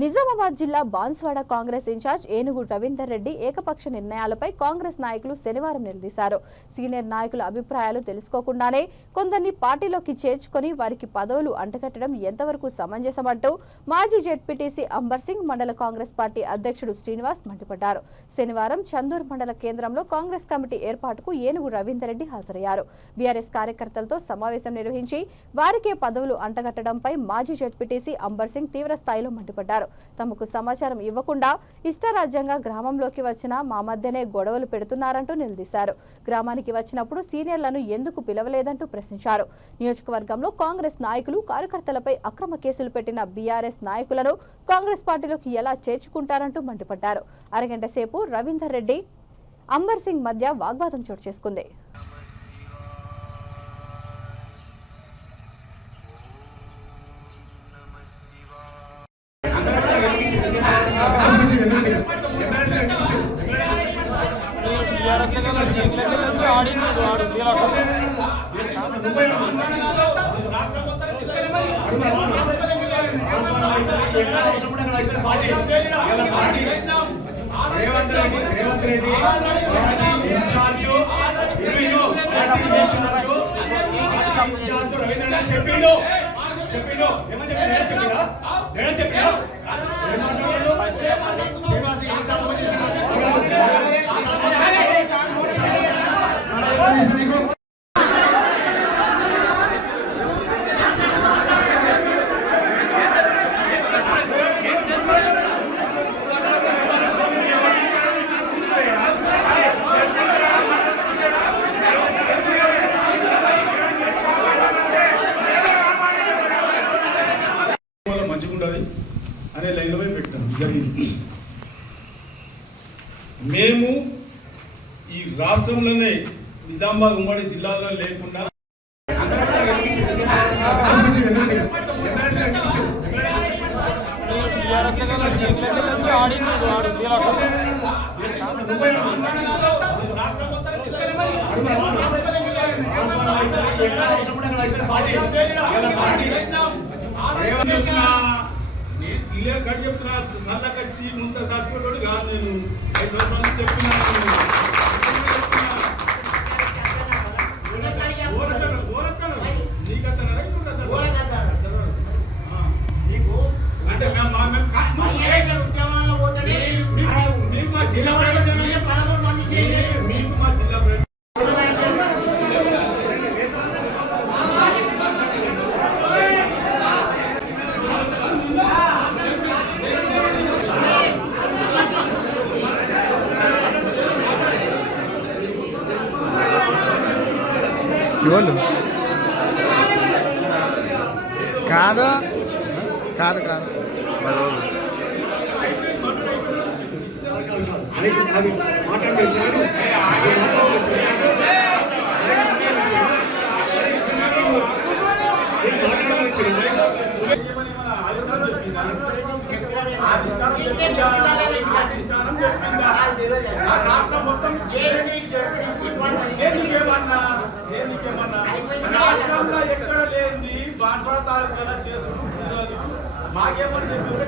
నిజామాబాద్ జిల్లా బాన్స్వాడ కాంగ్రెస్ ఇన్ఛార్జ్ ఏనుగు రవీందర్ రెడ్డి ఏకపక్ష నిర్ణయాలపై కాంగ్రెస్ నాయకులు శనివారం నిలదీశారు. సీనియర్ నాయకుల అభిప్రాయాలు తెలుసుకోకుండానే కొందరిని పార్టీలోకి చేర్చుకొని వారికి పదవులు అంటగట్టడం ఎంతవరకు సమంజసమంటూ మాజీ జెడ్పీటీసీ అంబర్ సింగ్ మండల కాంగ్రెస్ పార్టీ అధ్యక్షుడు శ్రీనివాస్ మండిపడ్డారు. శనివారం చందూర్ మండల కేంద్రంలో కాంగ్రెస్ కమిటీ ఏర్పాటుకు ఏనుగు రవీందర్ రెడ్డి హాజరయ్యారు. బీఆర్ఎస్ కార్యకర్తలతో సమావేశం నిర్వహించి వారికే పదవులు అంటగట్టడంపై మాజీ జెడ్పీటీసీ అంబర్ సింగ్ తీవ్ర స్థాయిలో మండిపడ్డారు. తమకు సమాచారం ఇవ్వకుండా ఇష్టరాజ్యంగా గ్రామంలోకి వచ్చిన మా మధ్యనే గొడవలు పెడుతున్నారంటూ నిలదీశారు. గ్రామానికి వచ్చినప్పుడు సీనియర్లను ఎందుకు పిలవలేదంటూ ప్రశ్నించారు. నియోజకవర్గంలో కాంగ్రెస్ నాయకులు కార్యకర్తలపై అక్రమ కేసులు పెట్టిన బీఆర్ఎస్ నాయకులను కాంగ్రెస్ పార్టీలోకి ఎలా చేర్చుకుంటారంటూ మండిపడ్డారు. అరగంట సేపు రవీందర్ రెడ్డి అంబర్ సింగ్ మధ్య వాగ్వాదం చోటు చేసుకుంది. అనే లైన్లో పెట్టడం జరిగింది. మేము ఈ రాష్ట్రంలోనే నిజామాబాద్ ఉమ్మడి జిల్లాలో లేకుండా క్లియర్ కట్ చెప్తున్నా. సల్లా కచ్చి ముందు దాచిపెట్టాడు కాదు. నేను 5 సంవత్సరాల నుంచి చెప్తున్నాను. అంటే మీకు మా జిల్లా మీకు మా జిల్లా కాదు కాదు కాదు రాష్ట్రం మొత్తం రాష్ట్రంలో ఎక్కడ లేని బాన్స్వాడ తాలూకా చేసుకుంటూ మాకేమని చెప్పి